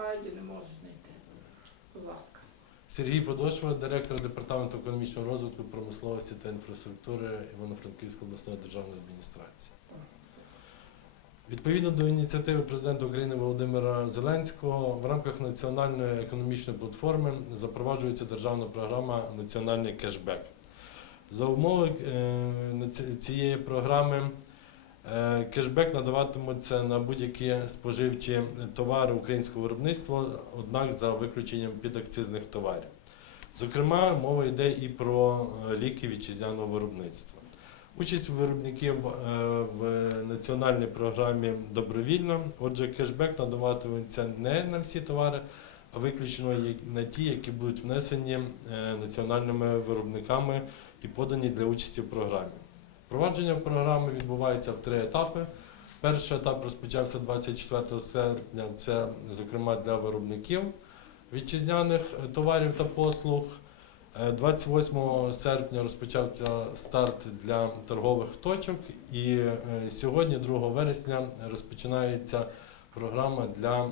шукають не можуть знайти. Будь ласка. Сергій Подошва, директор департаменту економічного розвитку, промисловості та інфраструктури Івано-Франківської обласної державної адміністрації. Відповідно до ініціативи президента України Володимира Зеленського, в рамках національної економічної платформи запроваджується державна програма Національний кешбек. За умови е, цієї програми кешбек надаватимуться на будь-які споживчі товари українського виробництва, однак за виключенням підакцизних товарів. Зокрема, мова йде і про е, ліки вітчизняного виробництва. Участь виробників е, в національній програмі добровільна. Отже, кешбек надаватиметься не на всі товари, а виключно на ті, які будуть внесені е, національними виробниками і подані для участі в програмі. Впровадження програми відбувається в три етапи. Перший етап розпочався 24 серпня. Це, зокрема, для виробників вітчизняних е, товарів та послуг. Е, 28 серпня розпочався старт для торгових точок, і е, сьогодні, 2 вересня, розпочинається програма для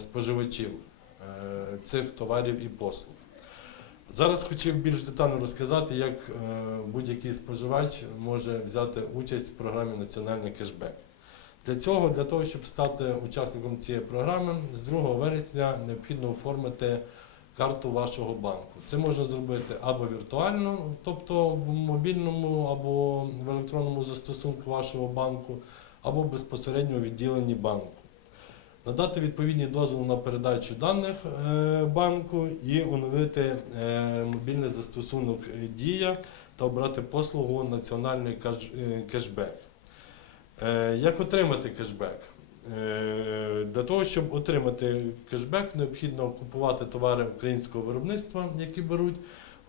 споживачів е, цих товарів і послуг. Зараз хотів більш детально розказати, як е, будь-який споживач може взяти участь в програмі Національний кешбек. Для цього, для того, щоб стати учасником цієї програми, з 2 вересня необхідно оформити карту вашого банку. Це можна зробити або віртуально, тобто в мобільному або в електронному застосунку вашого банку, або безпосередньо у відділенні банку. Надати відповідні дозволи на передачу даних е, банку і оновити е, мобільний застосунок Дія та обрати послугу Національний е, кешбек. Як отримати кешбек? Для того, щоб отримати кешбек, необхідно купувати товари українського виробництва, які беруть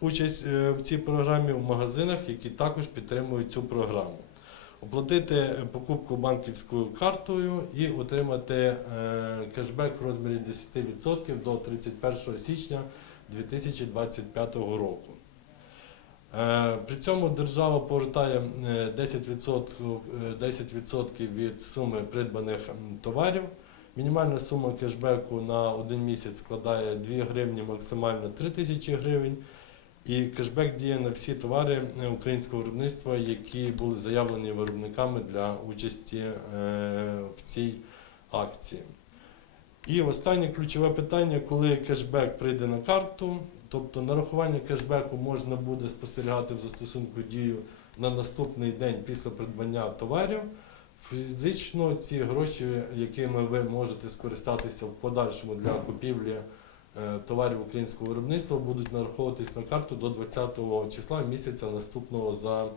участь в цій програмі в магазинах, які також підтримують цю програму. Оплатити покупку банківською картою і отримати е, кешбек в розмірі 10% до 31 січня 2025 року. Е, При цьому держава повертає е, 10%, е, 10% від суми придбаних товарів. Мінімальна сума кешбеку на один місяць складає 2 гривні, максимально 3 тисячі гривень. І кешбек діє на всі товари е, українського виробництва, які були заявлені виробниками для участі е, в цій акції. І останнє ключове питання, коли кешбек прийде на карту, тобто нарахування кешбеку можна буде спостерігати в застосунку дію на наступний день після придбання товарів. Фізично ці гроші, якими ви можете скористатися в подальшому для купівлі товарів українського виробництва, будуть нараховуватись на карту до 20 числа місяця наступного за е,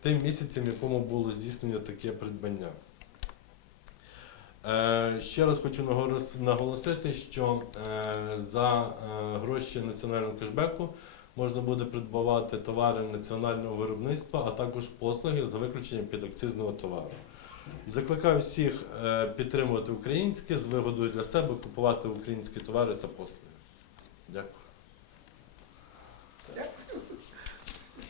тим місяцем, якому було здійснено таке придбання. Е, Ще раз хочу наголосити, що е, за е, гроші національного кешбеку можна буде придбавати товари національного виробництва, а також послуги за виключенням підакцизного товару. Закликаю всіх е, підтримувати українське з вигодою для себе, купувати українські товари та послуги. Дякую.